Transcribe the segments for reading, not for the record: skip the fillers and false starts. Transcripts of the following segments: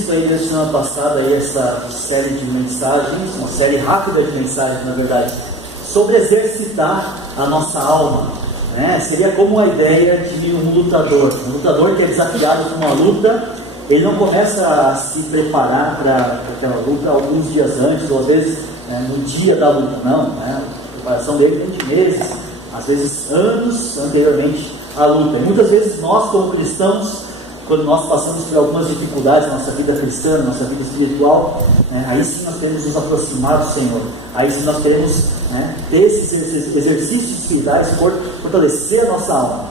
visto aí desde a semana passada aí essa série de mensagens, uma série rápida de mensagens, na verdade, sobre exercitar a nossa alma, né? Seria como a ideia de um lutador que é desafiado por uma luta. Ele não começa a se preparar para aquela luta alguns dias antes, ou às vezes no dia da luta, não, né? A preparação dele tem de meses, às vezes anos anteriormente à luta. E muitas vezes nós, como cristãos, quando nós passamos por algumas dificuldades na nossa vida cristã, na nossa vida espiritual, aí sim nós queremos nos aproximar do Senhor, aí sim nós queremos ter esses exercícios espirituais, fortalecer a nossa alma,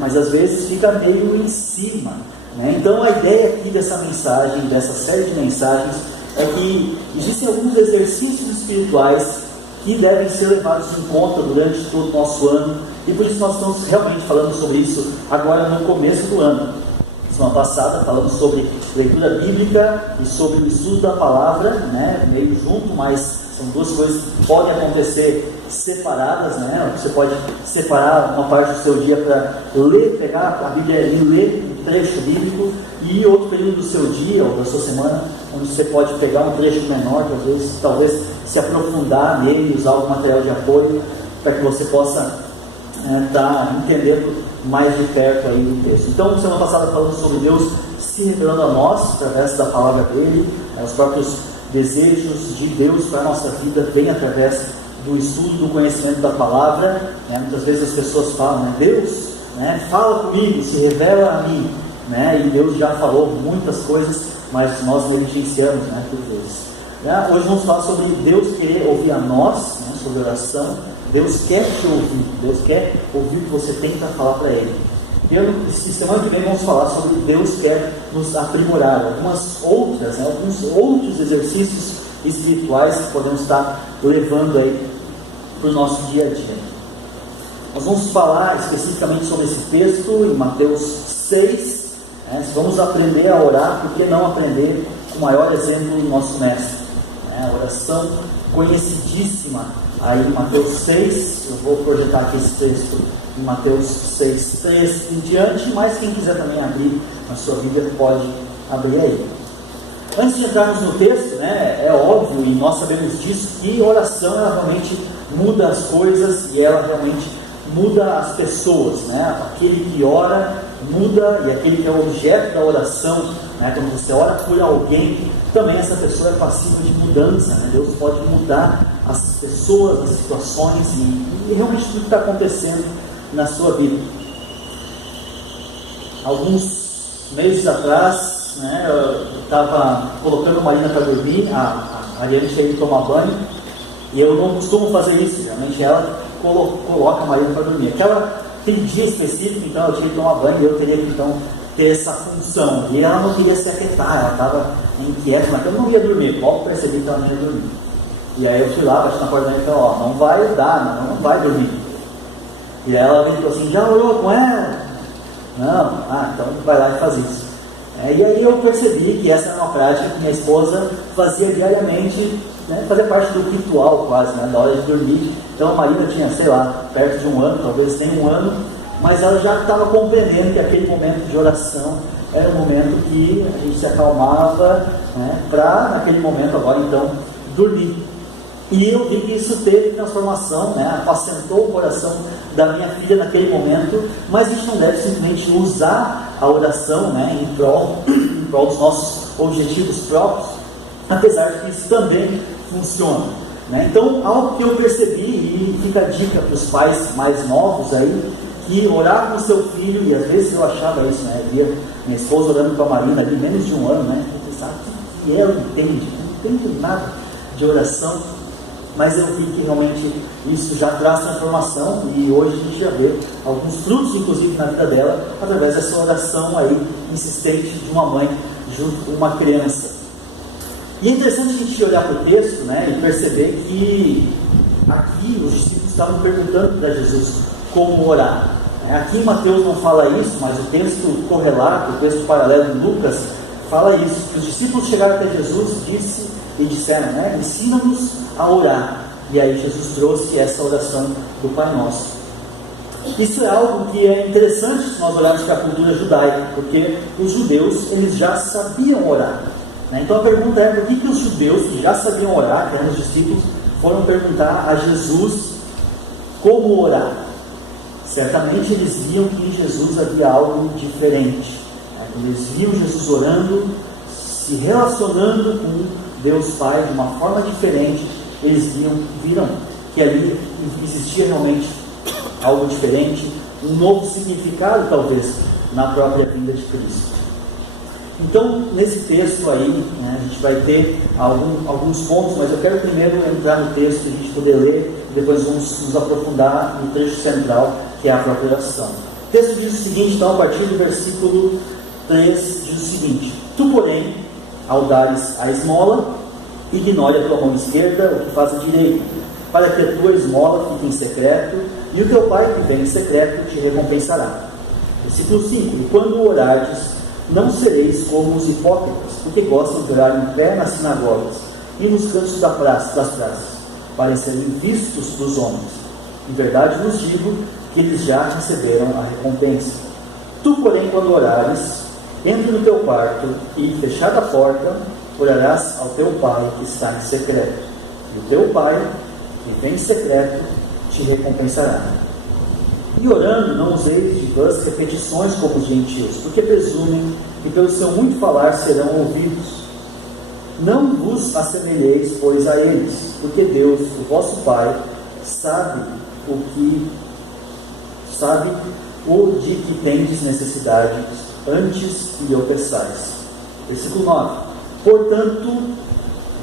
mas às vezes fica meio em cima, Então a ideia aqui dessa mensagem, dessa série de mensagens, é que existem alguns exercícios espirituais que devem ser levados em conta durante todo o nosso ano, e por isso nós estamos realmente falando sobre isso agora no começo do ano. Semana passada falamos sobre leitura bíblica e sobre o estudo da palavra, meio junto, mas são duas coisas que podem acontecer separadas, Você pode separar uma parte do seu dia para ler, pegar a Bíblia e ler um trecho bíblico, e outro período do seu dia ou da sua semana, onde você pode pegar um trecho menor, que às vezes, talvez se aprofundar nele, usar algum material de apoio, para que você possa estar entendendo mais de perto aí do texto. Então, semana passada falamos sobre Deus se revelando a nós através da palavra dele, os próprios desejos de Deus para a nossa vida vêm através do estudo, do conhecimento da palavra. Muitas vezes as pessoas falam, Deus fala comigo, se revela a mim, e Deus já falou muitas coisas, mas nós negligenciamos, por vezes. Hoje vamos falar sobre Deus querer ouvir a nós, sobre oração. Deus quer te ouvir, Deus quer ouvir o que você tem para falar para Ele. Semana que vem vamos falar sobre Deus quer nos aprimorar, alguns outros exercícios espirituais que podemos estar levando aí para o nosso dia a dia. Nós vamos falar especificamente sobre esse texto em Mateus 6. Se vamos aprender a orar, por que não aprender com o maior exemplo do nosso mestre? A oração conhecidíssima aí em Mateus 6, eu vou projetar aqui esse texto em Mateus 6, 3 em diante, mas quem quiser também abrir a sua Bíblia pode abrir aí. Antes de entrarmos no texto, é óbvio, e nós sabemos disso, que oração ela realmente muda as coisas e ela realmente muda as pessoas, Aquele que ora muda, e aquele que é o objeto da oração, quando você ora por alguém, também essa pessoa é passível de mudança, Deus pode mudar as pessoas, as situações e realmente tudo que está acontecendo na sua vida. Alguns meses atrás, eu estava colocando a Marina para dormir, a Ariane tinha ido tomar banho, e eu não costumo fazer isso, geralmente ela coloca a Marina para dormir. Tem dia específico, então eu tinha que tomar banho e eu teria que então ter essa função. E ela não queria se aquietar, ela estava inquieta, mas eu não ia dormir. Logo percebi que ela não ia dormir. E aí eu fui lá, bati na porta dela e falei, não vai dar, não vai dormir. E ela me falou assim, já orou com ela? Não, então vai lá e faz isso. E aí eu percebi que essa era uma prática que minha esposa fazia diariamente, fazia parte do ritual quase, da hora de dormir. Então a Marina tinha, perto de 1 ano, talvez nem 1 ano, mas ela já estava compreendendo que aquele momento de oração era um momento que a gente se acalmava, para naquele momento agora então dormir. E eu vi que isso teve transformação, apacentou o coração da minha filha naquele momento, mas a gente não deve simplesmente usar a oração em prol dos nossos objetivos próprios, apesar de que isso também funciona. Então, algo que eu percebi, e fica a dica para os pais mais novos aí, que orar com o seu filho, e às vezes eu achava isso, eu via minha esposa orando com a Marina ali, menos de 1 ano, eu pensava, o que ela entende? Não entendo nada de oração, mas eu vi que realmente isso já traz transformação, e hoje a gente já vê alguns frutos, inclusive na vida dela, através dessa oração aí, insistente de uma mãe junto com uma criança. E é interessante a gente olhar para o texto, e perceber que aqui os discípulos estavam perguntando para Jesus como orar. Aqui em Mateus não fala isso, mas o texto correlato, o texto paralelo em Lucas, fala isso, que os discípulos chegaram até Jesus e disseram, ensina-nos a orar. E aí Jesus trouxe essa oração do Pai Nosso. Isso é algo que é interessante se nós olharmos para a cultura judaica, porque os judeus eles já sabiam orar. Então a pergunta é: por que os judeus, que já sabiam orar, que eram os discípulos, foram perguntar a Jesus como orar? Certamente eles viam que em Jesus havia algo diferente. Quando eles viam Jesus orando, se relacionando com Deus Pai de uma forma diferente, eles viram que ali existia realmente algo diferente, um novo significado talvez na própria vinda de Cristo. Então, nesse texto aí, a gente vai ter alguns pontos, mas eu quero primeiro entrar no texto, a gente poder ler, e depois vamos nos aprofundar no trecho central, que é a própria oração. O texto diz o seguinte, então, a partir do versículo 3, diz o seguinte: Tu, porém, ao dares a esmola, ignore a tua mão esquerda o que faz a direita, para que a tua esmola fique em secreto, e o teu Pai que vem em secreto te recompensará. Versículo 5: E quando orardes, não sereis como os hipócritas, porque gostam de orar em pé nas sinagogas e nos cantos das praças, para serem vistos dos homens. Em verdade vos digo que eles já receberam a recompensa. Tu, porém, quando orares, entra no teu quarto e, fechada a porta, orarás ao teu Pai que está em secreto. E o teu Pai, que vem em secreto, te recompensará. E orando, não useis de vãs repetições como os gentios, porque presumem que pelo seu muito falar serão ouvidos. Não vos assemelheis, pois, a eles, porque Deus, o vosso Pai, sabe o de que tendes necessidade, antes que o peçais. Versículo 9: Portanto,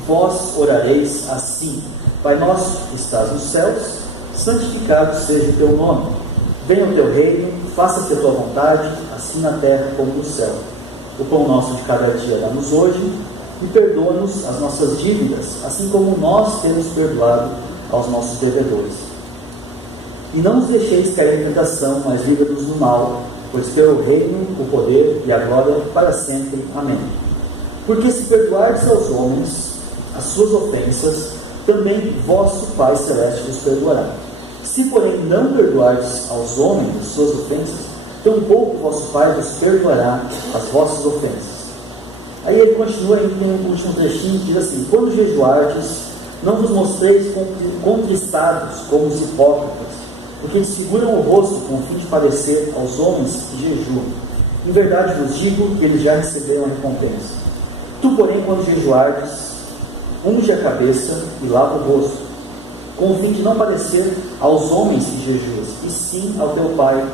vós orareis assim: Pai nosso, que estás nos céus, santificado seja o teu nome. Venha o teu reino, faça-se a tua vontade, assim na terra como no céu. O pão nosso de cada dia dá-nos hoje, e perdoa-nos as nossas dívidas, assim como nós temos perdoado aos nossos devedores. E não nos deixeis cair em tentação, mas livra-nos do mal, pois teu é o reino, o poder e a glória para sempre. Amém. Porque se perdoardes aos homens as suas ofensas, também vosso Pai Celeste vos perdoará. Se, porém, não perdoardes aos homens as suas ofensas, tampouco vosso Pai vos perdoará as vossas ofensas. Aí ele continua em um último trechinho, diz assim: Quando jejuardes, não vos mostreis contristados como os hipócritas, porque desfiguram o rosto com o fim de parecer aos homens que jejuam. Em verdade vos digo que eles já receberam a recompensa. Tu, porém, quando jejuardes, unge a cabeça e lava o rosto, com o fim de não parecer aos homens que jejuas, e sim ao teu Pai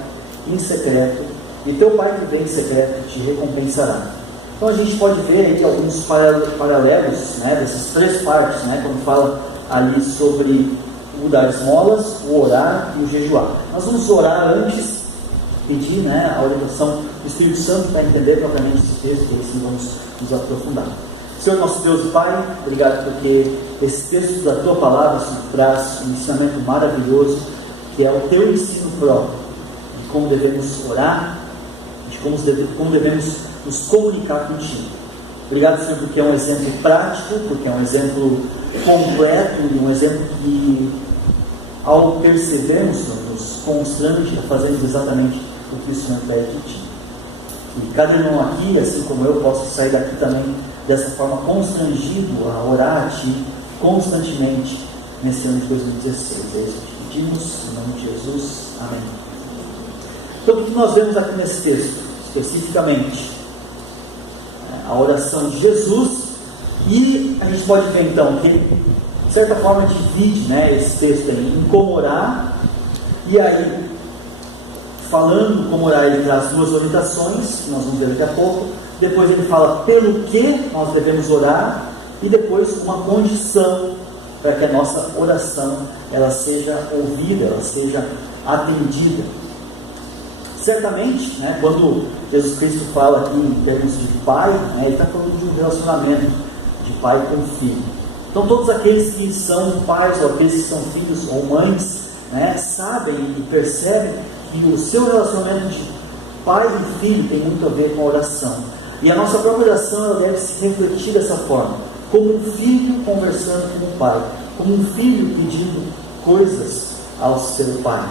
em secreto, e teu Pai que vem em secreto te recompensará. Então a gente pode ver aí alguns paralelos, dessas três partes, quando fala ali sobre o dar esmolas, o orar e o jejuar. Nós vamos orar antes, pedir a orientação do Espírito Santo para entender propriamente esse texto, e assim vamos nos aprofundar. Senhor nosso Deus e Pai, obrigado porque esse texto da Tua Palavra nos traz um ensinamento maravilhoso, que é o Teu ensino próprio, de como devemos orar, de como devemos nos comunicar contigo. Obrigado, Senhor, porque é um exemplo prático, porque é um exemplo completo, e um exemplo que, ao percebermos, Senhor, nos constrange a fazermos exatamente o que o Senhor pede de Ti. E cada irmão aqui, assim como eu, possa sair daqui também dessa forma constrangido a orar a Ti constantemente nesse ano de 2016. É isso que pedimos, em nome de Jesus. Amém. Então, o que nós vemos aqui nesse texto, especificamente? A oração de Jesus, e a gente pode ver então que ele, de certa forma, divide esse texto em como orar, e aí, falando como orar, ele traz duas orientações, que nós vamos ver daqui a pouco. Depois ele fala pelo que nós devemos orar, e depois uma condição para que a nossa oração ela seja ouvida, ela seja atendida. Certamente, quando Jesus Cristo fala aqui em termos de pai, ele está falando de um relacionamento de pai com filho. Então todos aqueles que são pais, ou aqueles que são filhos ou mães, sabem e percebem que o seu relacionamento de pai e filho tem muito a ver com a oração. E a nossa própria oração ela deve se refletir dessa forma, como um filho conversando com o pai, como um filho pedindo coisas ao seu pai.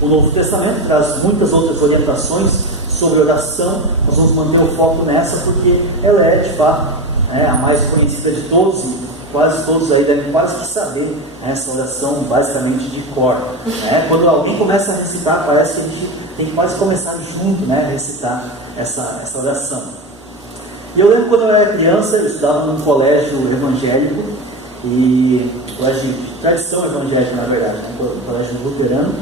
O Novo Testamento traz muitas outras orientações sobre oração. Nós vamos manter o foco nessa, porque ela é de fato né, a mais conhecida de todos, quase todos aí devem quase que saber essa oração basicamente de cor. Né? Quando alguém começa a recitar, parece que a gente tem que quase começar junto, né, a recitar essa oração. E eu lembro quando eu era criança, eu estudava num colégio evangélico, colégio de tradição evangélica, na verdade, né, colégio luterano,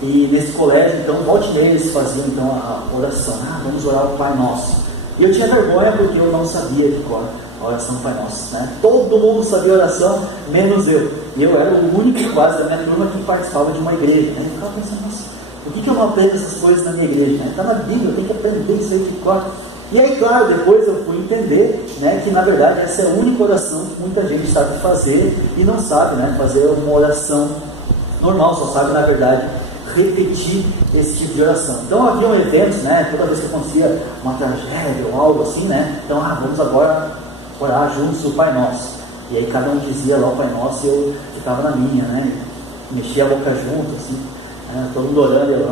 e nesse colégio, então, volte e meia, eles faziam então a oração, vamos orar o Pai Nosso. E eu tinha vergonha porque eu não sabia de cor a oração do Pai Nosso, né? Todo mundo sabia a oração, menos eu. E eu era o único quase da minha turma que participava de uma igreja, né? Eu ficava pensando, nossa, por que eu não aprendo essas coisas na minha igreja? Está na Bíblia, eu tenho que aprender isso aí de cor. E aí, claro, depois eu fui entender, né, que na verdade essa é a única oração que muita gente sabe fazer e não sabe, né, fazer uma oração normal, só sabe, na verdade, repetir esse tipo de oração. Então haviam eventos, né, toda vez que acontecia uma tragédia ou algo assim, né, então vamos agora orar juntos o Pai Nosso. E aí cada um dizia lá o Pai Nosso e eu ficava na minha, né, mexia a boca junto, assim, todo mundo orando, eu,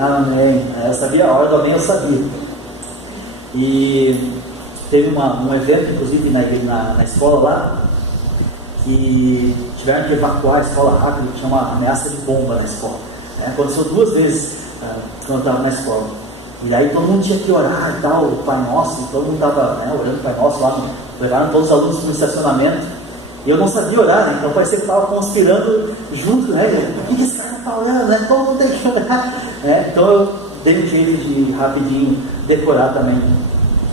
amém. Eu sabia a hora do amém, eu sabia. E teve um evento, inclusive, na escola lá, que tiveram que evacuar a escola rápido, que chama ameaça de bomba na escola. Aconteceu 2 vezes quando eu estava na escola. E aí todo mundo tinha que orar e tal, o Pai Nosso, todo mundo estava orando o Pai Nosso lá, levaram todos os alunos para o estacionamento. E eu não sabia orar, né? Então parecia que estava conspirando junto, né? O que esse cara está orando, né? Todo mundo tem que orar. Então eu dei um jeito de rapidinho decorar também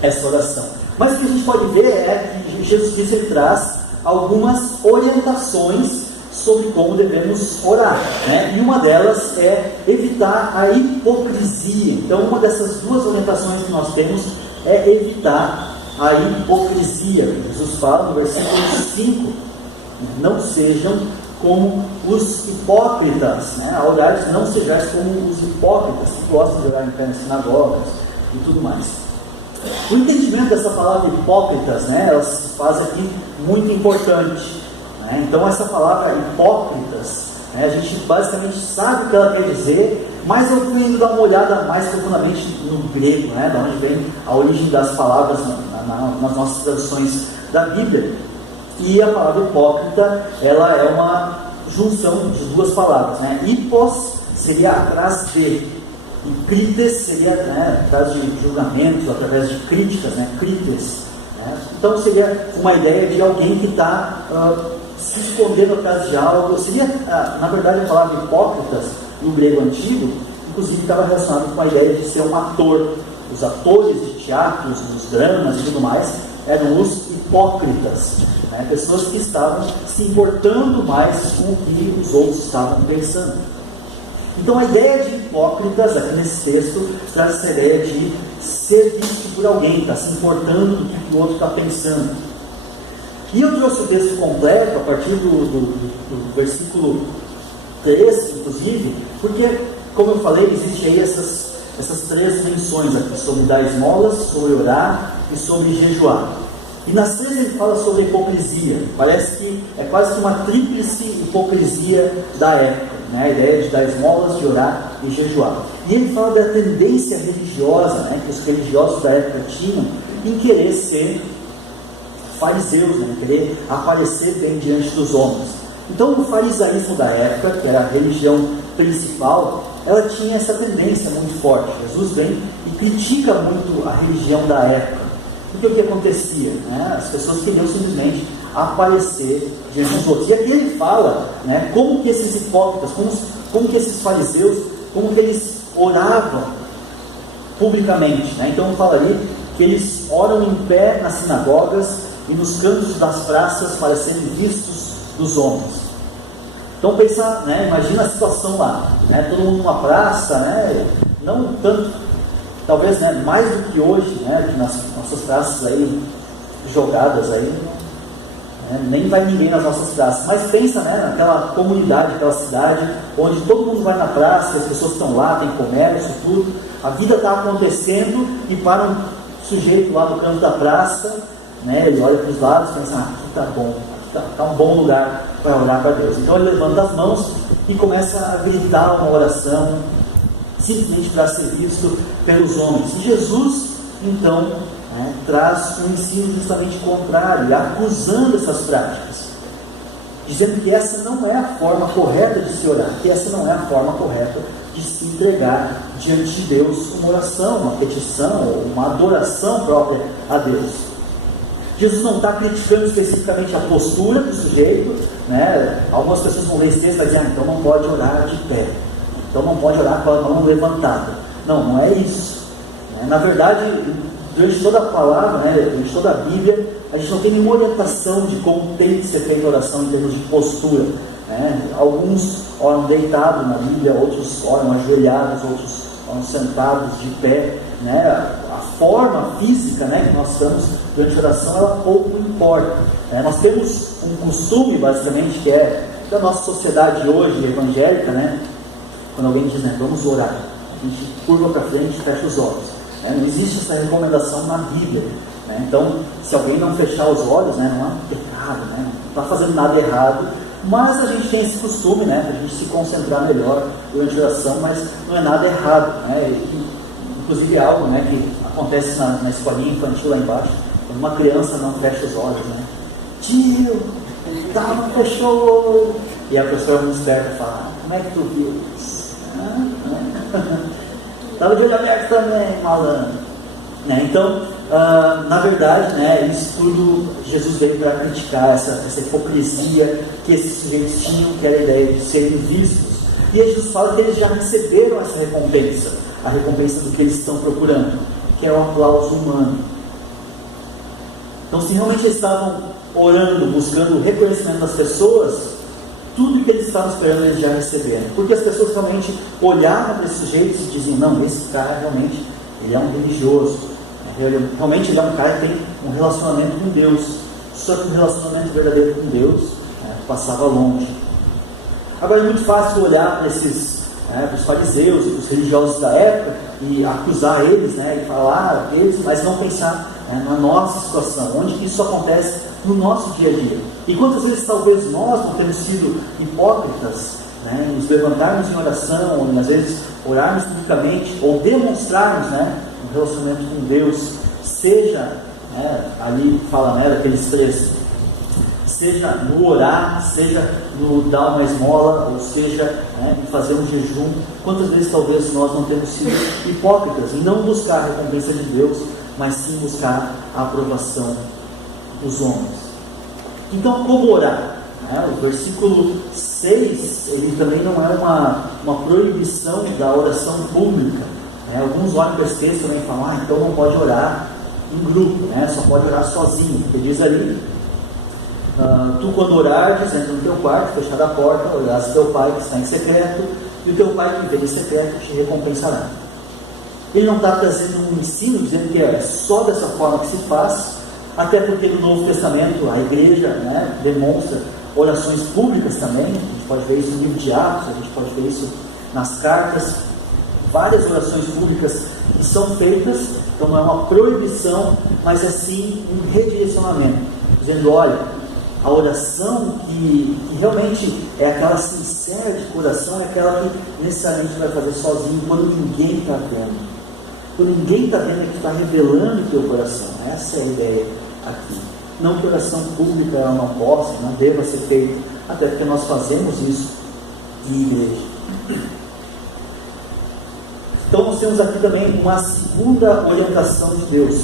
essa oração. Mas o que a gente pode ver é que Jesus Cristo ele traz algumas orientações sobre como devemos orar, né? E uma delas é evitar a hipocrisia. Então uma dessas 2 orientações que nós temos é evitar a hipocrisia. Jesus fala no versículo 5, não sejam como os hipócritas, né? Ao orar, não sejais como os hipócritas que gostam de orar em pé nas sinagogas e tudo mais. O entendimento dessa palavra hipócritas, né, ela se faz aqui muito importante, né? Então essa palavra hipócritas, né, a gente basicamente sabe o que ela quer dizer, mas eu fui indo dar uma olhada mais profundamente no grego, né, de onde vem a origem das palavras nas nossas traduções da Bíblia. E a palavra hipócrita, ela é uma junção de 2 palavras, né? Hipos seria atrás de, e crites seria, né, atrás de julgamentos, através de críticas, né? Crites, né? Então seria uma ideia de alguém que está se escondendo atrás de algo. Seria, na verdade, a palavra hipócritas no grego antigo, inclusive estava relacionado com a ideia de ser um ator. Os atores de teatros, dos dramas e tudo mais, eram os hipócritas, né? Pessoas que estavam se importando mais com o que os outros estavam pensando. Então a ideia de hipócritas aqui nesse texto traz essa ideia de ser visto por alguém, está se importando do que o outro está pensando. E eu trouxe o texto completo a partir do versículo 3, inclusive, porque, como eu falei, existe aí essas 3 menções aqui, sobre dar esmolas, sobre orar e sobre jejuar. E nas 3 ele fala sobre a hipocrisia. Parece que é quase que uma tríplice hipocrisia da época, né? A ideia de dar esmolas, de orar e jejuar. E ele fala da tendência religiosa, né, que os religiosos da época tinham em querer ser fariseus, né, querer aparecer bem diante dos homens. Então o farisaísmo da época, que era a religião principal, ela tinha essa tendência muito forte. Jesus vem e critica muito a religião da época. Porque o que acontecia? Né? As pessoas queriam simplesmente aparecer diante dos outros. E aqui ele fala, né, como que esses hipócritas, como que esses fariseus, como que eles oravam publicamente. Né? Então fala ali que eles oram em pé nas sinagogas e nos cantos das praças para serem vistos dos homens. Então pensa, né, imagina a situação lá, né, todo mundo numa praça, né, não tanto, talvez, né, mais do que hoje, né, que nas nossas praças aí jogadas aí, né, nem vai ninguém nas nossas praças, mas pensa, né, naquela comunidade, aquela cidade, onde todo mundo vai na praça, as pessoas estão lá, tem comércio, tudo, a vida está acontecendo e para um sujeito lá no canto da praça, né, ele olha para os lados e pensa, aqui está bom, está um bom lugar para orar para Deus. Então ele levanta as mãos e começa a gritar uma oração simplesmente para ser visto pelos homens. E Jesus, então, né, traz um ensino justamente contrário, acusando essas práticas, dizendo que essa não é a forma correta de se orar, que essa não é a forma correta de se entregar diante de Deus uma oração, uma petição, uma adoração própria a Deus. Jesus não está criticando especificamente a postura do sujeito, né? Algumas pessoas vão ler esse texto e vão dizer, então não pode orar de pé, então não pode orar com a mão levantada. Não é isso. Na verdade, durante toda a palavra, né, durante toda a Bíblia, a gente não tem nenhuma orientação de como tem que ser feita a oração em termos de postura. Né? Alguns oram deitados na Bíblia, outros oram ajoelhados, outros oram sentados de pé. Né? A forma física, né, que nós estamos durante a oração, ela pouco importa. Nós temos um costume, basicamente, que é da nossa sociedade hoje, evangélica, né? Quando alguém diz, né, vamos orar, a gente curva para frente e fecha os olhos. Não existe essa recomendação na Bíblia. Então, se alguém não fechar os olhos, né, não é um pecado, né, não está fazendo nada errado, mas a gente tem esse costume, né, para a gente se concentrar melhor durante a oração, mas não é nada errado. Né, inclusive é algo, né, que acontece na escolinha infantil lá embaixo, quando uma criança não fecha os olhos. Né, tio, não fechou. E a pessoa muito esperta fala, como é que tu viu isso? Estava de olho aberto também, malandro. Então, na verdade, né, isso tudo Jesus veio para criticar essa hipocrisia que esses sujeitos tinham, que era a ideia de serem vistos. E aí Jesus fala que eles já receberam essa recompensa, a recompensa do que eles estão procurando, que é o aplauso humano. Então, se realmente eles estavam orando, buscando o reconhecimento das pessoas, tudo que eles estavam esperando eles já receberam, porque as pessoas realmente olhavam para esses sujeitos e diziam, não, esse cara realmente, ele é um religioso, realmente ele é um cara que tem um relacionamento com Deus, só que um relacionamento verdadeiro com Deus passava longe. Agora é muito fácil olhar para esses, para os fariseus e para os religiosos da época e acusar eles, e falar deles, mas não pensar na nossa situação, onde que isso acontece no nosso dia a dia. E quantas vezes talvez nós não temos sido hipócritas, nos levantarmos em oração, ou às vezes orarmos publicamente, ou demonstrarmos um relacionamento com Deus, seja, ali fala daqueles três, seja no orar, seja no dar uma esmola, ou seja, em fazer um jejum. Quantas vezes talvez nós não temos sido hipócritas em não buscar a recompensa de Deus, mas sim buscar a aprovação dos homens. Então, como orar? O versículo 6, ele também não é uma proibição da oração pública. Alguns olham para esse texto também e falam, então não pode orar em grupo, só pode orar sozinho. Porque diz ali, tu quando orares, entra no teu quarto, fechada a porta, orarás teu pai que está em secreto, e o teu pai que vem em secreto te recompensará. Ele não está trazendo um ensino dizendo que é só dessa forma que se faz, até porque no Novo Testamento a igreja demonstra orações públicas também. A gente pode ver isso no livro de Atos, a gente pode ver isso nas cartas, várias orações públicas que são feitas. Então não é uma proibição, mas é sim um redirecionamento, dizendo, olha, a oração que realmente é aquela sincera de coração, é aquela que necessariamente vai fazer sozinho, quando ninguém está vendo. Quando ninguém está vendo, é que está revelando o teu coração. Essa é a ideia aqui. Não que a oração pública ela não possa, não deva ser feita, até porque nós fazemos isso em igreja. Então nós temos aqui também uma segunda orientação de Deus,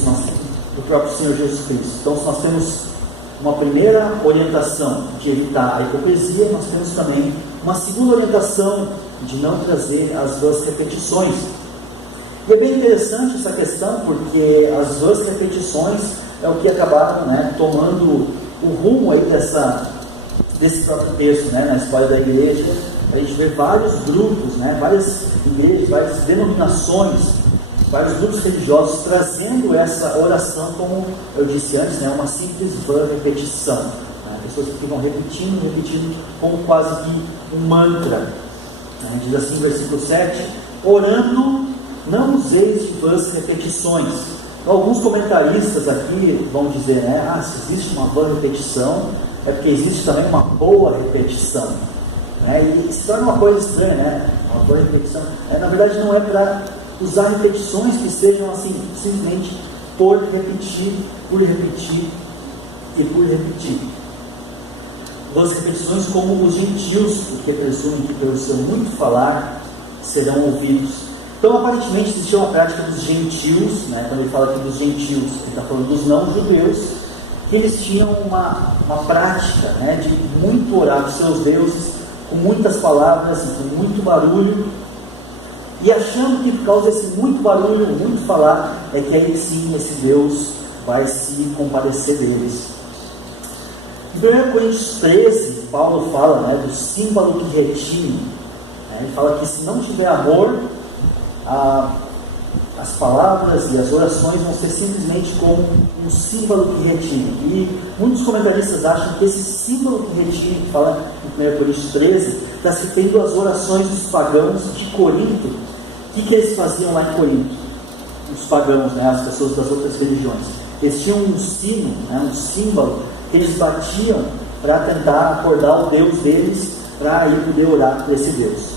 do próprio Senhor Jesus Cristo. Então se nós temos uma primeira orientação de evitar a hipocrisia, nós temos também uma segunda orientação de não trazer as vãs repetições. E é bem interessante essa questão, porque as vãs repetições é o que acabaram tomando o rumo aí desse próprio texto, na história da igreja. A gente vê vários grupos, várias igrejas, várias denominações, vários grupos religiosos trazendo essa oração, como eu disse antes, uma simples vã repetição. Pessoas que ficam repetindo, como quase que um mantra. Diz assim, versículo 7, orando, não useis de vãs repetições. Então, alguns comentaristas aqui vão dizer, se existe uma vã repetição, é porque existe também uma boa repetição. E se torna uma coisa estranha, uma boa repetição. Na verdade, não é para usar repetições que sejam assim, simplesmente por repetir, por repetir e por repetir. Duas repetições como os gentios, porque presumem que pelo seu muito falar serão ouvidos. Então, aparentemente, existia uma prática dos gentios, né? Quando ele fala aqui dos gentios, ele está falando dos não-judeus, que eles tinham uma prática, né, de muito orar os seus deuses, com muitas palavras, com muito barulho, e achando que por causa desse muito barulho, muito falar, é que aí sim esse Deus vai se compadecer deles. Em 1 Coríntios 13, Paulo fala, né, do símbolo que retine. Ele fala que se não tiver amor, as palavras e as orações vão ser simplesmente como um símbolo que retine. E muitos comentaristas acham que esse símbolo que retine, que fala em 1 Coríntios 13, está se referindo às orações dos pagãos de Corinto. O que eles faziam lá em Corinto? Os pagãos, né, as pessoas das outras religiões. Eles tinham um sino, né, um símbolo, que eles batiam para tentar acordar o Deus deles, para ir poder orar por esse Deus.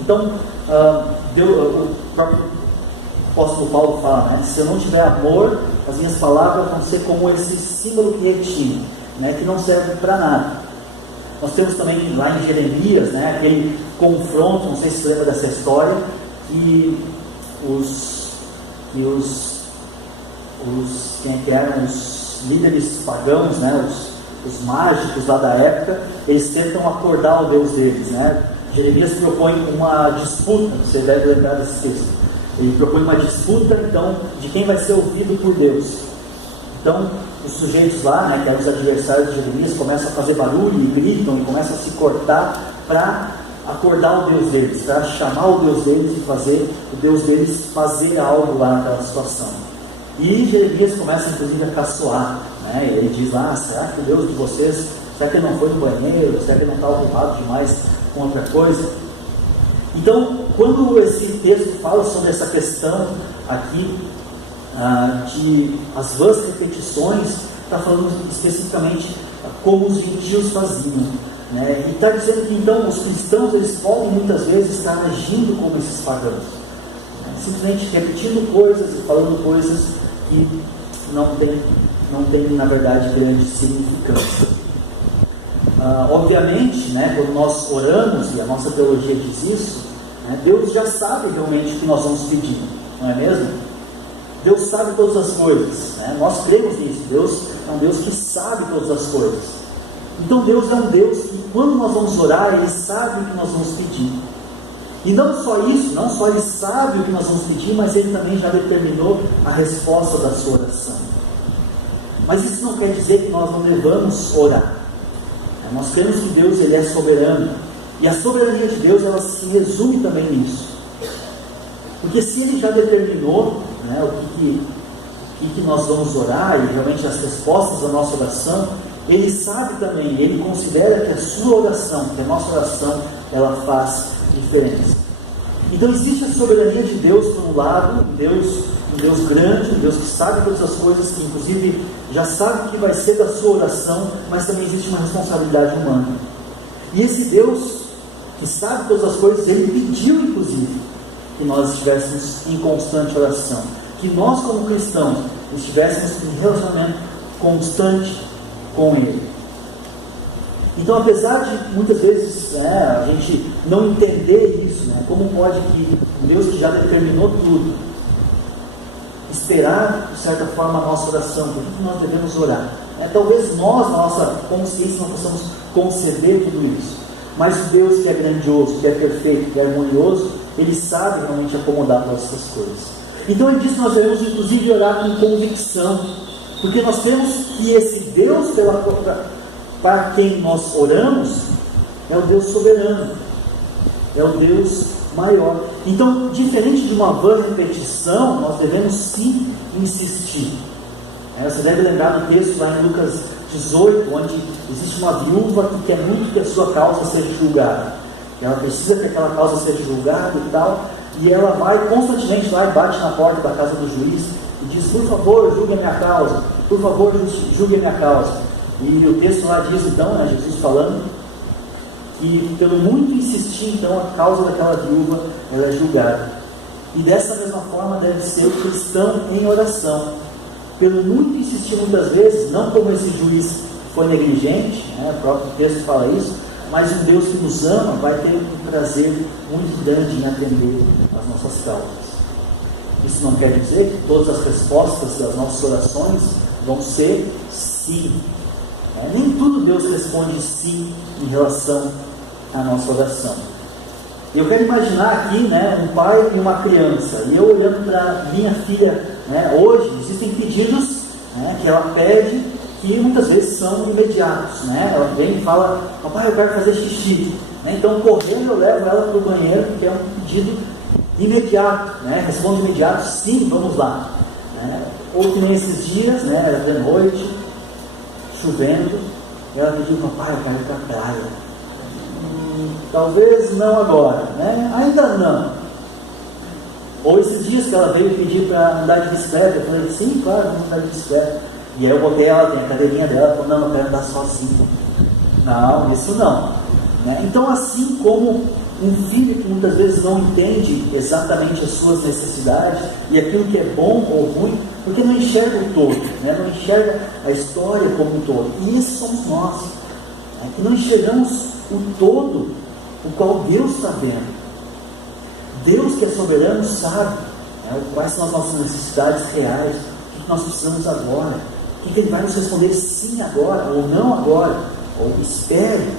Então, o próprio apóstolo Paulo fala, né, se eu não tiver amor, as minhas palavras vão ser como esse símbolo que retine, né, que não serve para nada. Nós temos também lá em Jeremias, né, aquele confronto, não sei se você lembra dessa história, que quem eram os líderes pagãos, né, os mágicos lá da época, eles tentam acordar o Deus deles, né? Jeremias propõe uma disputa, você deve lembrar desse texto. Ele propõe uma disputa, então, de quem vai ser ouvido por Deus. Então, os sujeitos lá, né, que eram os adversários de Jeremias, começam a fazer barulho e gritam e começam a se cortar para acordar o Deus deles, para chamar o Deus deles e fazer o Deus deles fazer algo lá naquela situação. E Jeremias começa inclusive a caçoar, né? Ele diz lá, será que o Deus de vocês, será que ele não foi no banheiro, será que ele não está ocupado demais com outra coisa? Então, quando esse texto fala sobre essa questão aqui de as vãs repetições, está falando especificamente como os gentios faziam, né? E está dizendo que então os cristãos eles podem muitas vezes estar agindo como esses pagãos, né? Simplesmente repetindo coisas e falando coisas que não tem na verdade grande significância. Obviamente, né, quando nós oramos, e a nossa teologia diz isso, né, Deus já sabe realmente o que nós vamos pedir, não é mesmo? Deus sabe todas as coisas, né? Nós cremos nisso. Deus é um Deus que sabe todas as coisas. Então Deus é um Deus que quando nós vamos orar, Ele sabe o que nós vamos pedir. E não só isso, não só Ele sabe o que nós vamos pedir, mas Ele também já determinou a resposta da sua oração. Mas isso não quer dizer que nós não devamos orar. Nós cremos que Deus Ele é soberano. E a soberania de Deus ela se resume também nisso. Porque se Ele já determinou, né, o que nós vamos orar e realmente as respostas da nossa oração, Ele sabe também, Ele considera que a sua oração, que a nossa oração, ela faz diferença. Então existe a soberania de Deus por um lado, um Deus grande, um Deus que sabe todas as coisas, que inclusive já sabe o que vai ser da sua oração, mas também existe uma responsabilidade humana. E esse Deus que sabe todas as coisas, Ele pediu inclusive que nós estivéssemos em constante oração, que nós como cristãos estivéssemos em relacionamento constante com Ele. Então, apesar de muitas vezes a gente não entender isso, né, como pode que Deus que já determinou tudo, esperar de certa forma a nossa oração, por que nós devemos orar? Talvez nós, na nossa consciência, não possamos conceder tudo isso, mas o Deus que é grandioso, que é perfeito, que é harmonioso, Ele sabe realmente acomodar todas essas coisas. Então Ele diz que nós devemos inclusive orar com convicção, porque nós temos que esse Deus para quem nós oramos é o Deus soberano, é o Deus maior. Então, diferente de uma vã repetição, nós devemos sim insistir. Você deve lembrar do texto lá em Lucas 18, onde existe uma viúva que quer muito que a sua causa seja julgada. Ela precisa que aquela causa seja julgada e tal, e ela vai constantemente lá e bate na porta da casa do juiz e diz, por favor, julgue a minha causa, por favor, julgue a minha causa. E o texto lá diz então, Jesus falando, que pelo muito insistir, então, a causa daquela viúva ela é julgada. E dessa mesma forma deve ser o cristão em oração. pelo muito insistir muitas vezes, não como esse juiz foi negligente, né? O próprio texto fala isso, mas um Deus que nos ama vai ter um prazer muito grande em atender as nossas causas. Isso não quer dizer que todas as respostas das nossas orações vão ser sim. Nem tudo Deus responde sim em relação à nossa oração. Eu quero imaginar aqui, né, um pai e uma criança, e eu olhando para minha filha, né, hoje existem pedidos, né, que ela pede, que muitas vezes são imediatos, né? Ela vem e fala: papai, eu quero fazer xixi, né? Então correndo eu levo ela para o banheiro, porque é um pedido imediato, né? Responde imediato: sim, vamos lá, né? Ou que nesses dias, né, era de noite, chovendo, e ela pediu: papai, eu quero ir para a praia. Talvez não agora, né? Ainda não. Ou esses dias que ela veio pedir para andar de bicicleta, eu falei: sim, claro, vamos andar de bicicleta. E aí eu botei ela, tem a cadeirinha dela, ela falou: não, eu quero andar sozinho. Não, isso não, né? Então, assim como um filho que muitas vezes não entende exatamente as suas necessidades e aquilo que é bom ou ruim, porque não enxerga o todo, né? Não enxerga a história como um todo. E isso somos nós, né? Que não enxergamos o todo, o qual Deus está vendo. Deus, que é soberano, sabe, né, quais são as nossas necessidades reais, o que nós precisamos agora, o que Ele vai nos responder sim agora, ou não agora, ou espere.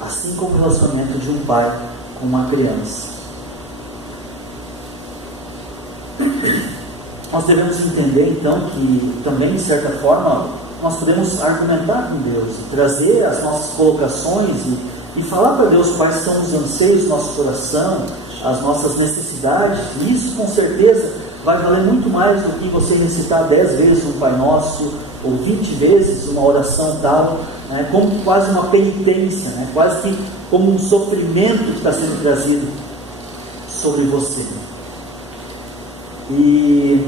Assim como o relacionamento de um pai com uma criança. Nós devemos entender então que também, de certa forma, nós podemos argumentar com Deus, trazer as nossas colocações e falar para Deus quais são os anseios do nosso coração, as nossas necessidades. E isso com certeza vai valer muito mais do que você recitar 10 vezes um Pai Nosso, ou 20 vezes uma oração tal, né, como quase uma penitência, né, quase que como um sofrimento que está sendo trazido sobre você. E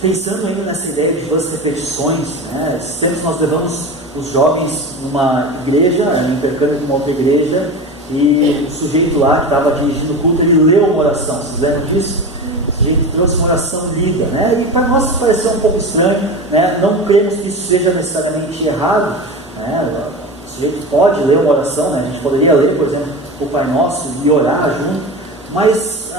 pensando ainda nessa ideia de 2 repetições, né, sempre nós levamos os jovens numa igreja, intercâmbio com uma outra igreja, e o sujeito lá que estava dirigindo o culto, ele leu uma oração. Vocês lembram disso? O sujeito trouxe uma oração liga, né? E para nós isso pareceu um pouco estranho, né? Não cremos que isso seja necessariamente errado, né? O sujeito pode ler uma oração, né? A gente poderia ler, por exemplo, o Pai Nosso e orar junto, mas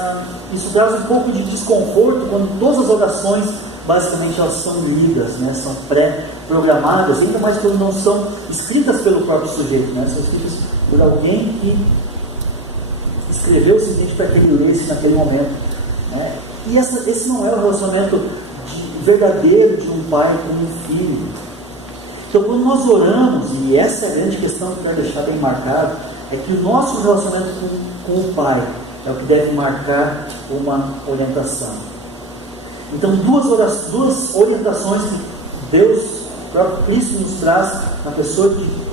isso traz um pouco de desconforto quando todas as orações basicamente elas são lidas, né? São pré-programadas, ainda mais quando não são escritas pelo próprio sujeito, né? São escritas por alguém que escreveu o seguinte para que ele lesse naquele momento, né? E esse não é o relacionamento verdadeiro de um pai com um filho. Então, quando nós oramos, e essa é a grande questão que eu quero deixar bem marcado, é que o nosso relacionamento com o pai é o que deve marcar uma orientação. Então, duas orientações que Deus, o próprio Cristo nos traz na pessoa de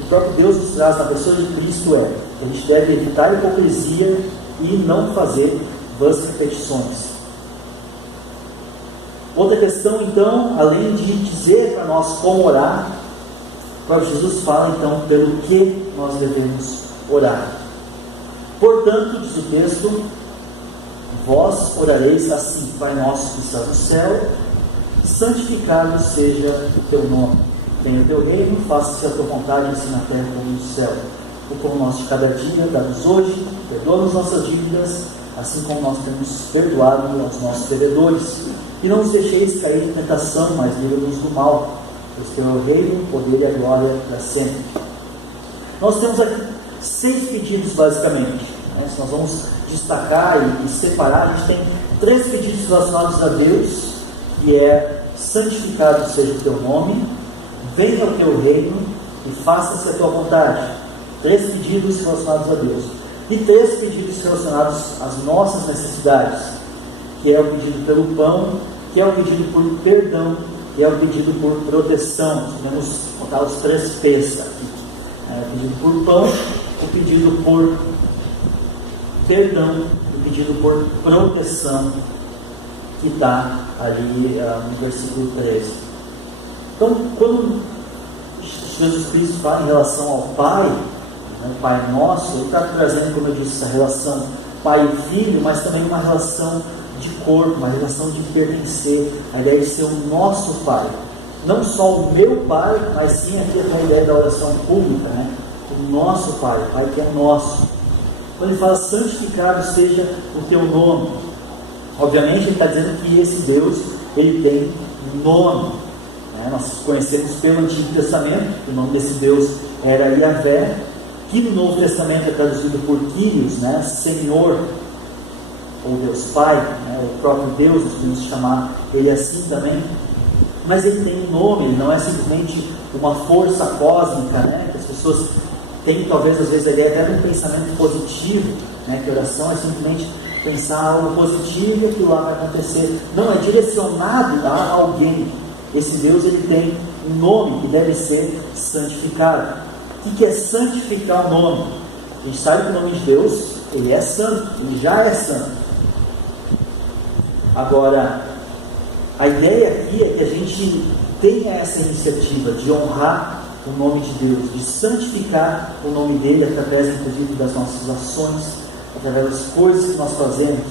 o próprio Deus nos traz na pessoa de Cristo é: a gente deve evitar a hipocrisia e não fazer vãs repetições. Outra questão, então, além de dizer para nós como orar, o próprio Jesus fala então pelo que nós devemos orar. Portanto, diz o texto: vós orareis assim: Pai nosso que estás no céu, santificado seja o teu nome. Venha o teu reino, faça-se a tua vontade, assim na terra como no céu. O pão nosso de cada dia, dá-nos hoje, perdoa-nos nossas dívidas, assim como nós temos perdoado aos nossos devedores. E não nos deixeis cair em tentação, mas livra-nos do mal, pois teu é o reino, o poder e a glória para sempre. Nós temos aqui 6 pedidos basicamente, né? Se nós vamos destacar e separar, a gente tem 3 pedidos relacionados a Deus, que é: santificado seja o teu nome, venha o teu reino e faça-se a tua vontade. 3 pedidos relacionados a Deus. E 3 pedidos relacionados às nossas necessidades, que é o pedido pelo pão, que é o pedido por perdão, que é o pedido por proteção. Podemos botar os 3 P's aqui. O pedido por pão, o pedido por perdão, o pedido por proteção, que está ali no versículo 13. Então, quando Jesus Cristo fala em relação ao Pai, né, Pai Nosso, ele está trazendo, como eu disse, essa relação pai e filho, mas também uma relação de corpo, uma relação de pertencer, a ideia de ser o nosso Pai. Não só o meu Pai, mas sim aqui a ideia da oração pública, né? O nosso Pai, o Pai que é nosso. Quando ele fala santificado seja o teu nome, obviamente ele está dizendo que esse Deus, ele tem nome. Né? Nós conhecemos pelo Antigo Testamento, que o nome desse Deus era Yahvé, que no Novo Testamento é traduzido por Kyrios, né? Senhor, ou Deus Pai, né? O próprio Deus, nós podemos chamar ele assim também. Mas ele tem um nome, ele não é simplesmente uma força cósmica, né? Que as pessoas têm talvez às vezes a ideia até de um pensamento positivo, né? Que oração é simplesmente pensar algo positivo e aquilo lá vai acontecer. Não, é direcionado a alguém. Esse Deus, ele tem um nome que deve ser santificado. O que é santificar o nome? A gente sabe que o nome de Deus, ele é santo, ele já é santo. Agora, a ideia aqui é que a gente tenha essa iniciativa de honrar o nome de Deus, de santificar o nome dele através, inclusive, das nossas ações, através das coisas que nós fazemos.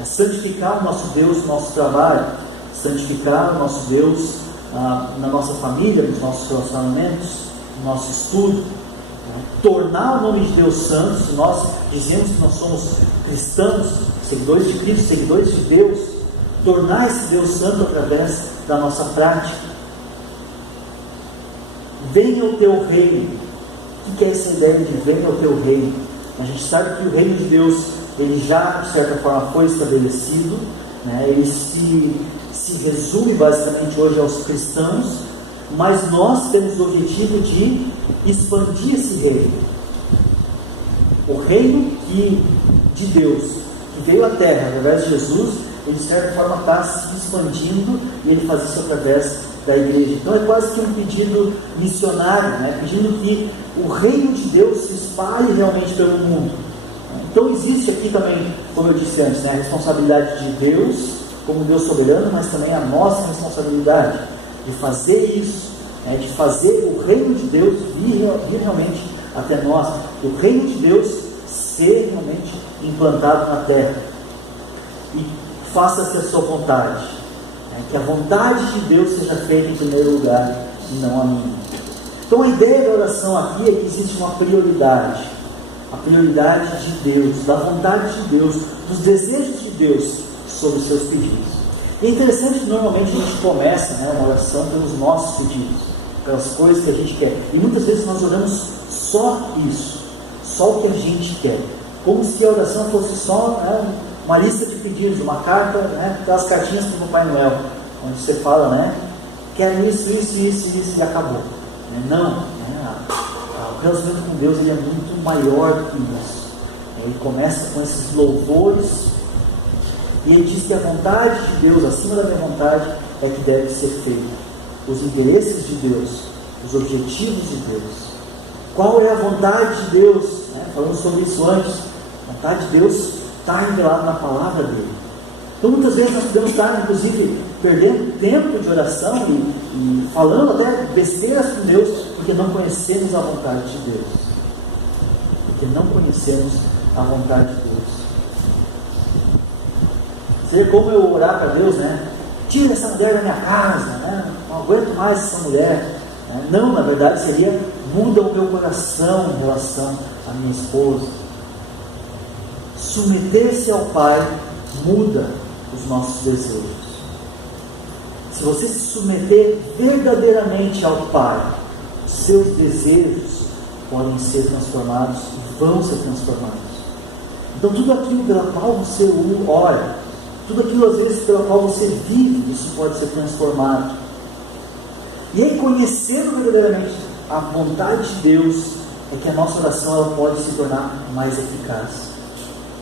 É santificar o nosso Deus no nosso trabalho, santificar o nosso Deus na nossa família, nos nossos relacionamentos, no nosso estudo, né? Tornar o nome de Deus santo. Se nós dizemos que nós somos cristãos, seguidores de Cristo, seguidores de Deus, tornar esse Deus santo através da nossa prática. Venha o teu reino. O que é essa ideia de venha o teu reino? A gente sabe que o reino de Deus, ele já de certa forma foi estabelecido, né? Ele se resume basicamente hoje aos cristãos, mas nós temos o objetivo de expandir esse reino. O reino de Deus, que veio à Terra através de Jesus, ele de certa forma está se expandindo e ele faz isso através da igreja. Então é quase que um pedido missionário, né? Pedindo que o reino de Deus se espalhe realmente pelo mundo. Então existe aqui também, como eu disse antes, né, a responsabilidade de Deus como Deus soberano, mas também a nossa responsabilidade de fazer isso, né, de fazer o reino de Deus vir realmente até nós, o reino de Deus ser realmente implantado na terra. E faça-se a sua vontade, né, que a vontade de Deus seja feita em primeiro lugar e não a minha. Então a ideia da oração aqui é que existe uma prioridade, a prioridade de Deus, da vontade de Deus, dos desejos de Deus sobre os seus pedidos. E é interessante que normalmente a gente começa, né, uma oração pelos nossos pedidos, pelas coisas que a gente quer. E muitas vezes nós oramos só isso, só o que a gente quer. Como se a oração fosse só, né, uma lista de pedidos, uma carta, né, aquelas cartinhas para o Papai Noel, onde você fala, né, quero isso, e acabou. Não, né, o relacionamento com Deus ele é muito maior que isso. Ele começa com esses louvores, e ele diz que a vontade de Deus, acima da minha vontade, é que deve ser feita. Os interesses de Deus, os objetivos de Deus. Qual é a vontade de Deus? Falamos sobre isso antes. A vontade de Deus está revelada na palavra dele. Então muitas vezes nós podemos estar, inclusive, perdendo tempo de oração e falando até besteiras com Deus, porque não conhecemos a vontade de Deus. Porque não conhecemos a vontade de Deus. Seria como eu orar para Deus, né? Tira essa mulher da minha casa, né? Não aguento mais essa mulher. Né? Não, na verdade seria muda o meu coração em relação à minha esposa. Submeter-se ao Pai muda os nossos desejos. Se você se submeter verdadeiramente ao Pai, seus desejos podem ser transformados e vão ser transformados. Então tudo aquilo pela qual você ora, tudo aquilo às vezes pela qual você vive, isso pode ser transformado. E aí, conhecendo verdadeiramente a vontade de Deus, é que a nossa oração ela pode se tornar mais eficaz.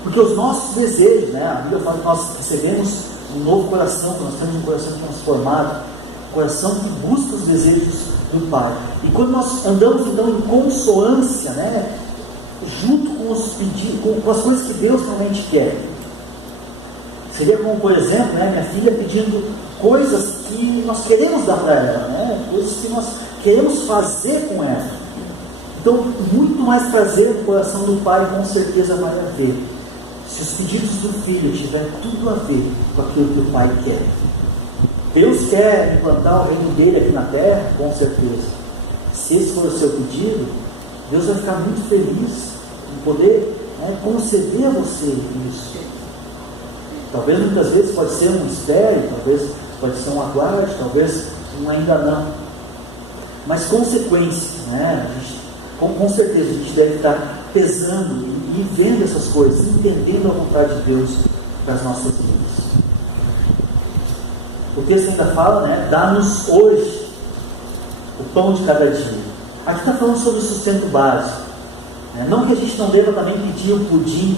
Porque os nossos desejos, né, a Bíblia fala que nós recebemos um novo coração, que nós temos um coração transformado, um coração que busca os desejos do Pai. E quando nós andamos então em consonância, né, junto com os pedidos, com as coisas que Deus realmente quer. Seria como, por exemplo, né, minha filha pedindo coisas que nós queremos dar para ela, né, coisas que nós queremos fazer com ela. Então, muito mais prazer no coração do Pai com certeza vai haver. se os pedidos do Filho tiverem tudo a ver com aquilo que o Pai quer. Deus quer implantar o reino dele aqui na terra, com certeza. Se esse for o seu pedido, Deus vai ficar muito feliz em poder conceder a você isso. Talvez muitas vezes pode ser um mistério, talvez pode ser um aguarde, talvez um ainda não. Mas consequência, com certeza a gente deve estar pesando e vendo essas coisas, entendendo a vontade de Deus para as nossas vidas. O texto ainda fala, dá-nos hoje o pão de cada dia. Aqui está falando sobre o sustento básico. Não que a gente não deva também pedir o pudim,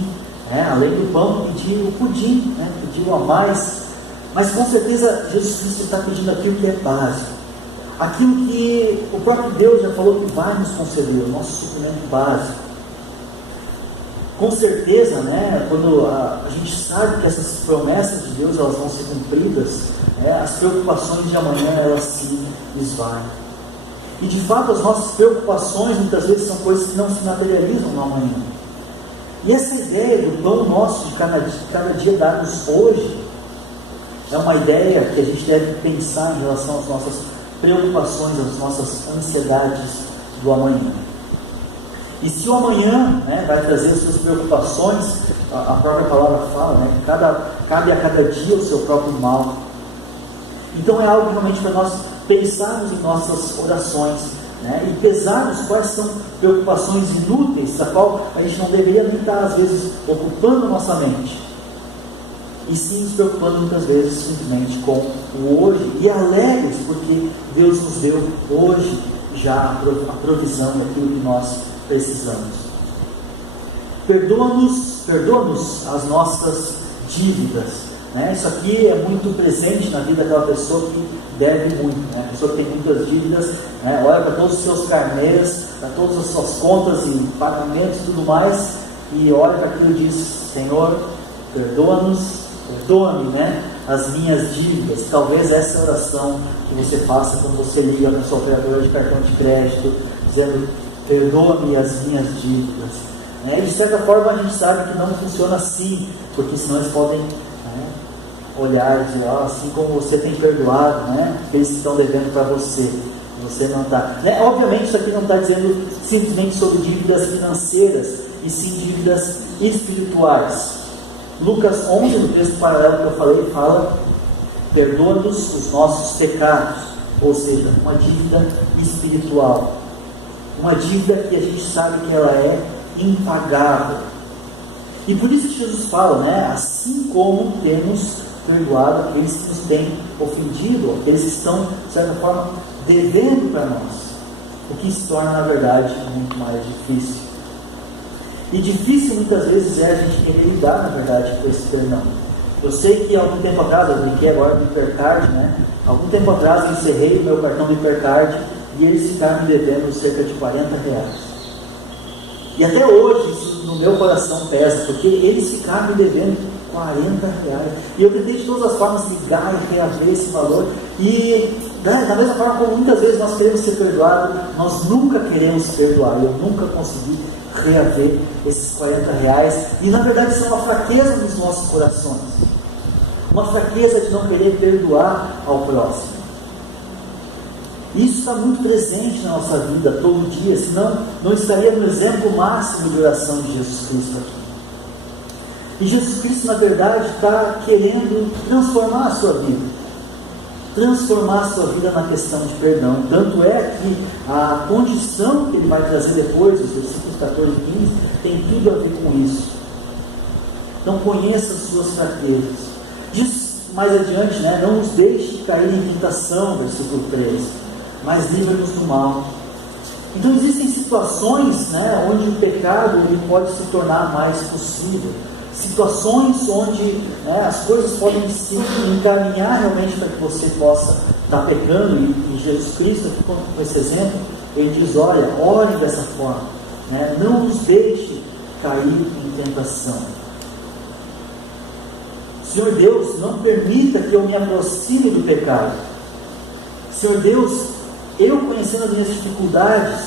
além do pão, pedir o pudim, pedir o a mais. Mas com certeza Jesus Cristo está pedindo aquilo que é básico. Aquilo que o próprio Deus já falou que vai nos conceder, o nosso suprimento básico. Com certeza, quando a gente sabe que essas promessas de Deus elas vão ser cumpridas, as preocupações de amanhã elas se esvaiam. E de fato as nossas preocupações muitas vezes são coisas que não se materializam no amanhã. E essa ideia do pão nosso de cada dia dar-nos hoje é uma ideia que a gente deve pensar em relação às nossas preocupações, às nossas ansiedades do amanhã. E se o amanhã vai trazer as suas preocupações, a própria palavra fala, cabe a cada dia o seu próprio mal. Então é algo realmente para nós pensarmos em nossas orações, e pesarmos quais são preocupações inúteis, da qual a gente não deveria nem estar às vezes ocupando a nossa mente, e sim nos preocupando muitas vezes simplesmente com o hoje, e alegres porque Deus nos deu hoje já a provisão daquilo que nós precisamos. Perdoa-nos as nossas dívidas. Isso aqui é muito presente na vida daquela pessoa que deve muito, a pessoa que tem muitas dívidas, olha para todos os seus carnês, para todas as suas contas e pagamentos e tudo mais, e olha para aquilo e diz: Senhor, perdoa-me as minhas dívidas. Talvez essa é a oração que você faça quando você liga para a sua operadora de cartão de crédito, dizendo: perdoa-me as minhas dívidas. De certa forma a gente sabe que não funciona assim, porque senão eles podem olhar e dizer: assim como você tem perdoado, eles estão devendo para você não está. Obviamente isso aqui não está dizendo simplesmente sobre dívidas financeiras, e sim dívidas espirituais. Lucas 11, no texto paralelo que eu falei, fala: perdoa-nos os nossos pecados, ou seja, uma dívida espiritual, uma dívida que a gente sabe que ela é impagável. E por isso que Jesus fala, assim como temos perdoado aqueles que nos têm ofendido, aqueles que estão, de certa forma, devendo para nós, o que se torna, na verdade, muito mais difícil. E difícil muitas vezes é a gente querer lidar, na verdade, com esse perdão. Eu sei que há algum tempo atrás, eu brinquei agora do Hipercard, algum tempo atrás eu encerrei o meu cartão do Hipercard e eles ficaram me devendo cerca de R$40. E até hoje isso no meu coração pesa, porque eles ficaram me devendo R$40. E eu tentei de todas as formas ligar e reaver esse valor. E da mesma forma como muitas vezes nós queremos ser perdoados, nós nunca queremos perdoar. Eu nunca consegui reaver esses R$40. E na verdade isso é uma fraqueza nos nossos corações. Uma fraqueza de não querer perdoar ao próximo. Isso está muito presente na nossa vida todo dia, senão não estaria no exemplo máximo de oração de Jesus Cristo aqui. E Jesus Cristo, na verdade, está querendo transformar a sua vida. Transformar a sua vida na questão de perdão. Tanto é que a condição que ele vai trazer depois, os versículos 14 e 15, tem tudo a ver com isso. Então conheça as suas fraquezas. Diz mais adiante, não nos deixe cair em tentação, versículo 13, mas livra-nos do mal. Então existem situações onde o pecado ele pode se tornar mais possível. Situações onde as coisas podem se encaminhar realmente para que você possa estar pecando, e Jesus Cristo, aqui com esse exemplo, ele diz: ore dessa forma, não nos deixe cair em tentação. Senhor Deus, não permita que eu me aproxime do pecado. Senhor Deus, eu conhecendo as minhas dificuldades,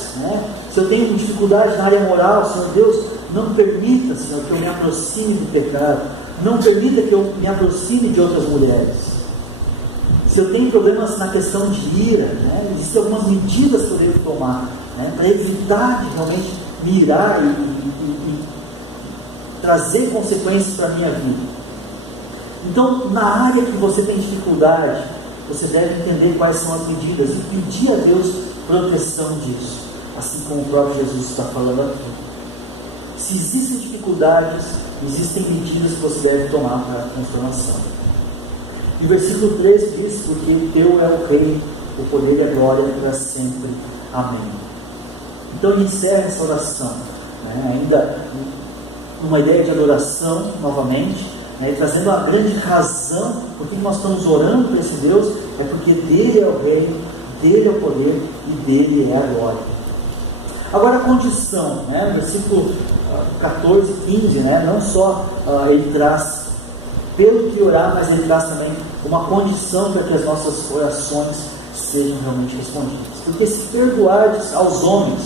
se eu tenho dificuldade na área moral, Senhor Deus, não permita, Senhor, que eu me aproxime do pecado, não permita que eu me aproxime de outras mulheres. Se eu tenho problemas na questão de ira, né, existem algumas medidas que eu devo tomar, né, para evitar de realmente me irar e trazer consequências para a minha vida. Então, na área que você tem dificuldade, você deve entender quais são as medidas e pedir a Deus proteção disso, assim como o próprio Jesus está falando aqui. Se existem dificuldades, existem medidas que você deve tomar para a transformação. E o versículo 13 diz: porque teu é o Rei, o poder e a glória para sempre. Amém. Então ele encerra essa oração, né, ainda numa ideia de adoração, novamente, né, trazendo a grande razão por que nós estamos orando para esse Deus, é porque dele é o Rei, dele é o poder e dele é a glória. Agora a condição, né, versículo 14 e 15, né, não só ele traz pelo que orar, mas ele traz também uma condição para que as nossas orações sejam realmente respondidas. Porque se perdoardes aos homens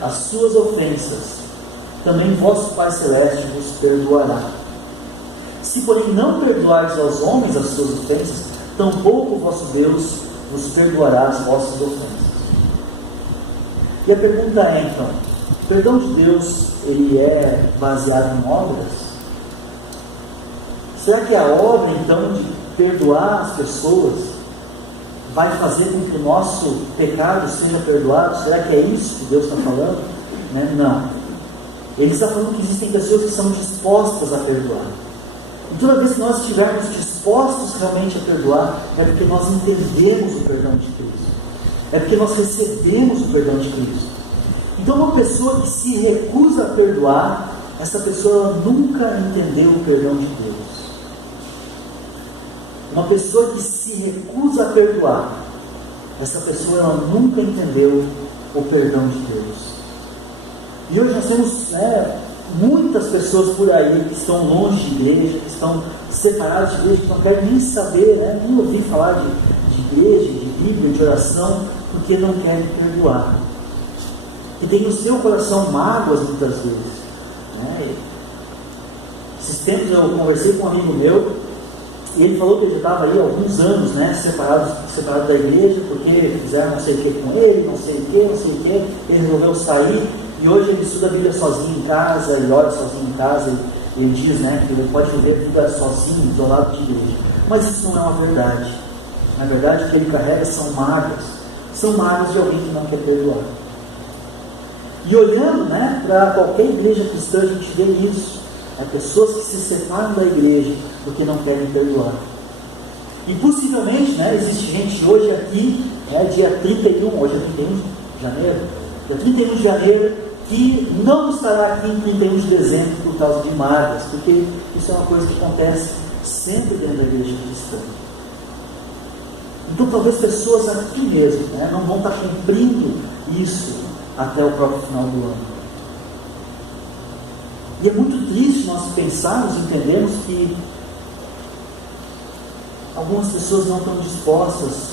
as suas ofensas, também vosso Pai Celeste vos perdoará. Se porém não perdoardes aos homens as suas ofensas, tampouco o vosso Deus vos perdoará as vossas ofensas. E a pergunta é então, o perdão de Deus, ele é baseado em obras? Será que a obra então de perdoar as pessoas vai fazer com que o nosso pecado seja perdoado? Será que é isso que Deus está falando? Né? Não. Ele está falando que existem pessoas que são dispostas a perdoar. E toda vez que nós estivermos dispostos realmente a perdoar, é porque nós entendemos o perdão de Cristo. É porque nós recebemos o perdão de Cristo. Então uma pessoa que se recusa a perdoar, essa pessoa nunca entendeu o perdão de Deus. Uma pessoa que se recusa a perdoar, essa pessoa ela nunca entendeu o perdão de Deus. E hoje nós temos muitas pessoas por aí que estão longe de igreja, que estão separadas de igreja, que não querem nem saber, nem ouvir falar de igreja, de Bíblia, de oração, porque não querem perdoar. E tem no seu coração mágoas muitas vezes. Esses tempos eu conversei com um amigo meu, e ele falou que ele estava aí há alguns anos, separado da igreja, porque fizeram não sei o que com ele, não sei o que, ele resolveu sair, e hoje ele estuda a Bíblia sozinho em casa, ele ora sozinho em casa, e ele diz que ele pode viver a vida sozinho, isolado de igreja. Mas isso não é uma verdade. Na verdade, o que ele carrega são mágoas de alguém que não quer perdoar. E olhando para qualquer igreja cristã, a gente vê isso. Pessoas que se separam da igreja porque não querem perdoar. E possivelmente, existe gente hoje aqui, dia 31, hoje é 31 de janeiro, dia 31 de janeiro, que não estará aqui em 31 de dezembro por causa de mágoas, porque isso é uma coisa que acontece sempre dentro da igreja cristã. Então talvez pessoas aqui mesmo não vão estar cumprindo isso até o próprio final do ano. E é muito triste nós pensarmos, entendermos que algumas pessoas não estão dispostas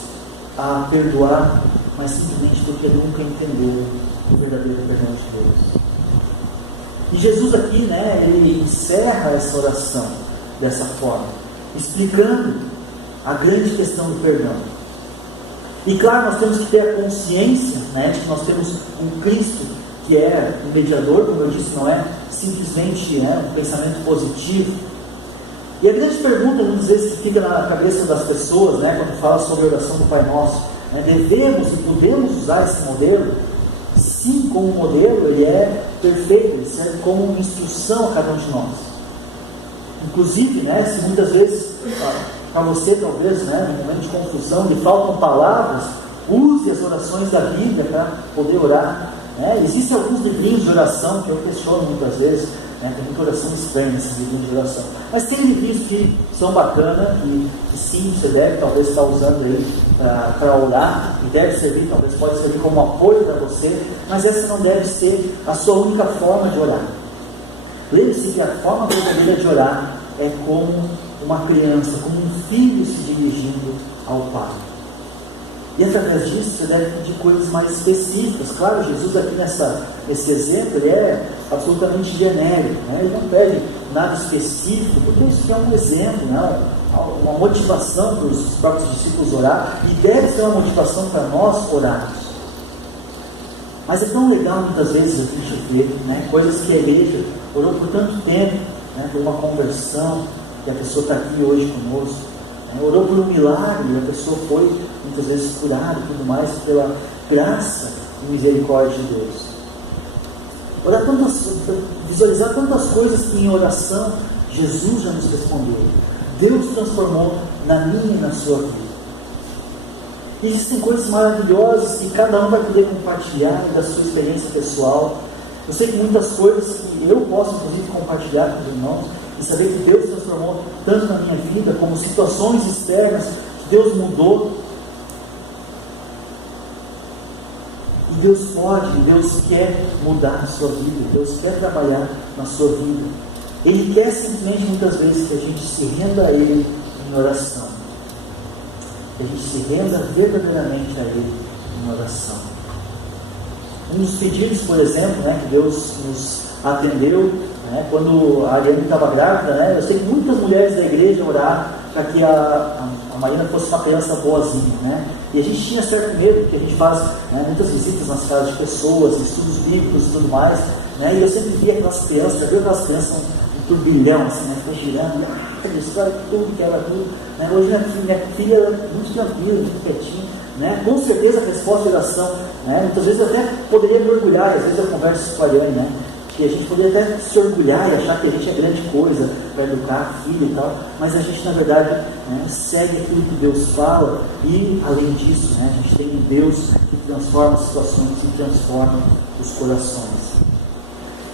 a perdoar, mas simplesmente porque nunca entenderam o verdadeiro perdão de Deus. E Jesus aqui, ele encerra essa oração dessa forma, explicando a grande questão do perdão. E claro, nós temos que ter a consciência de que nós temos um Cristo que é um mediador, como eu disse, não é simplesmente um pensamento positivo. E a grande pergunta, muitas vezes, que fica na cabeça das pessoas, quando fala sobre a oração do Pai Nosso, devemos e podemos usar esse modelo? Sim, como modelo, ele é perfeito, ele serve como uma instrução a cada um de nós. Inclusive, se muitas vezes, para você talvez, no momento de confusão, lhe faltam palavras, use as orações da Bíblia para poder orar. Existem alguns livrinhos de oração que eu questiono muitas vezes, tem muita oração estranha nesses livrinhos de oração, mas tem livrinhos que são bacanas, que sim, você deve talvez estar usando aí para orar, e deve servir, talvez pode servir como apoio para você, mas essa não deve ser a sua única forma de orar. Lembre-se que a forma verdadeira de orar é como uma criança, como um filho se dirigindo ao Pai. E através disso você deve pedir coisas mais específicas. Claro, Jesus aqui nesse exemplo, ele é absolutamente genérico, né? Ele não pede nada específico, porque isso aqui é um exemplo, né? Uma motivação para os próprios discípulos orar, e deve ser uma motivação para nós orarmos. Mas é tão legal muitas vezes a gente ver, né, coisas que a igreja orou por tanto tempo, né, por uma conversão, e a pessoa está aqui hoje conosco, né, orou por um milagre, e a pessoa foi muitas vezes curada e tudo mais, pela graça e misericórdia de Deus. Visualizar tantas coisas que em oração Jesus já nos respondeu. Deus transformou na minha e na sua vida. Existem coisas maravilhosas que cada um vai poder compartilhar da sua experiência pessoal. Eu sei que muitas coisas que eu posso inclusive compartilhar com os irmãos, e saber que Deus transformou tanto na minha vida, como situações externas que Deus mudou. E Deus pode, Deus quer mudar a sua vida, Deus quer trabalhar na sua vida. Ele quer simplesmente muitas vezes que a gente se renda a Ele em oração. Que a gente se renda verdadeiramente a Ele em oração. Um dos pedidos, por exemplo, né, que Deus nos atendeu, né, quando a Ariane estava grávida, né, eu sei que muitas mulheres da igreja oraram para que a Marina fosse uma criança boazinha, né? E a gente tinha certo medo, porque a gente faz, né, muitas visitas nas casas de pessoas, estudos bíblicos e tudo mais, né? E eu sempre via aquelas crianças, um turbilhão, assim, né? Foi girando, história tudo, que era tudo, né? Hoje minha filha era muito tranquila, muito quietinha, né? Com certeza a resposta de oração, né? Muitas vezes eu até poderia me orgulhar, às vezes eu converso com a Ariane, né? Que a gente poderia até se orgulhar e achar que a gente é grande coisa para educar a filha e tal, mas a gente na verdade, né, segue aquilo que Deus fala, e além disso, né, a gente tem um Deus que transforma situações e transforma os corações.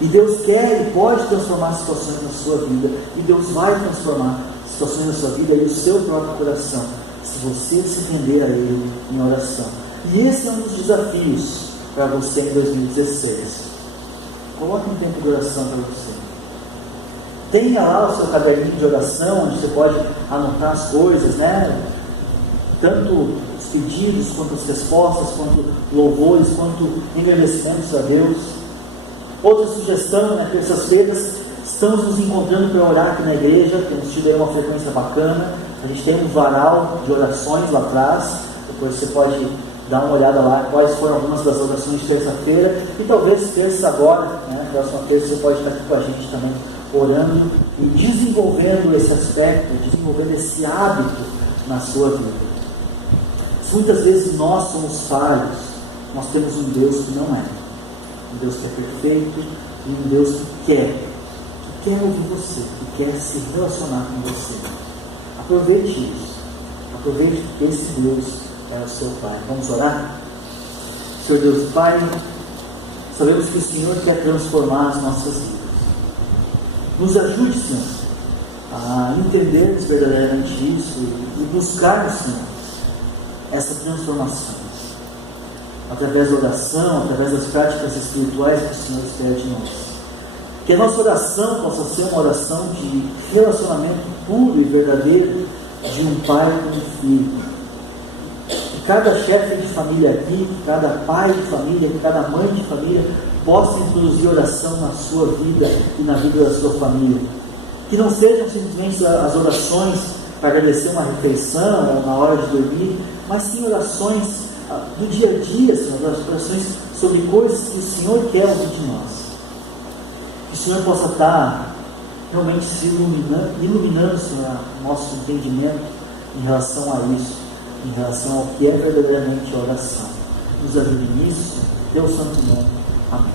E Deus quer e pode transformar situações na sua vida, e Deus vai transformar situações na sua vida e o seu próprio coração, se você se render a Ele em oração. E esse é um dos desafios para você em 2016. Coloque um tempo de oração para você. Tenha lá o seu caderninho de oração, onde você pode anotar as coisas, né? Tanto os pedidos, quanto as respostas, quanto louvores, quanto agradecimentos a Deus. Outra sugestão, né? Terças-feiras estamos nos encontrando para orar aqui na igreja. Temos tido aí uma frequência bacana. A gente tem um varal de orações lá atrás. Depois você pode dar uma olhada lá, quais foram algumas das orações de terça-feira, e talvez terça agora, né, próxima terça você pode estar aqui com a gente também, orando e desenvolvendo esse aspecto, desenvolvendo esse hábito na sua vida. Muitas vezes nós somos falhos, nós temos um Deus que não é, um Deus que é perfeito, e um Deus que quer ouvir você, que quer se relacionar com você. Aproveite isso, aproveite que esse Deus é o seu Pai. Vamos orar? Senhor Deus e Pai, sabemos que o Senhor quer transformar as nossas vidas. Nos ajude, Senhor, a entendermos verdadeiramente isso e buscarmos, Senhor, essa transformação através da oração, através das práticas espirituais que o Senhor espera de nós. Que a nossa oração possa ser uma oração de relacionamento puro e verdadeiro de um pai com um filho. Que cada chefe de família aqui, que cada pai de família, que cada mãe de família possa introduzir oração na sua vida e na vida da sua família. Que não sejam simplesmente as orações para agradecer uma refeição ou na hora de dormir, mas sim orações do dia a dia, Senhor, orações sobre coisas que o Senhor quer ouvir de nós. Que o Senhor possa estar realmente se iluminando, Senhor, o nosso entendimento em relação a isso, em relação ao que é verdadeiramente a oração. Nos ajude nisso, Deus Santo Nome. Amém.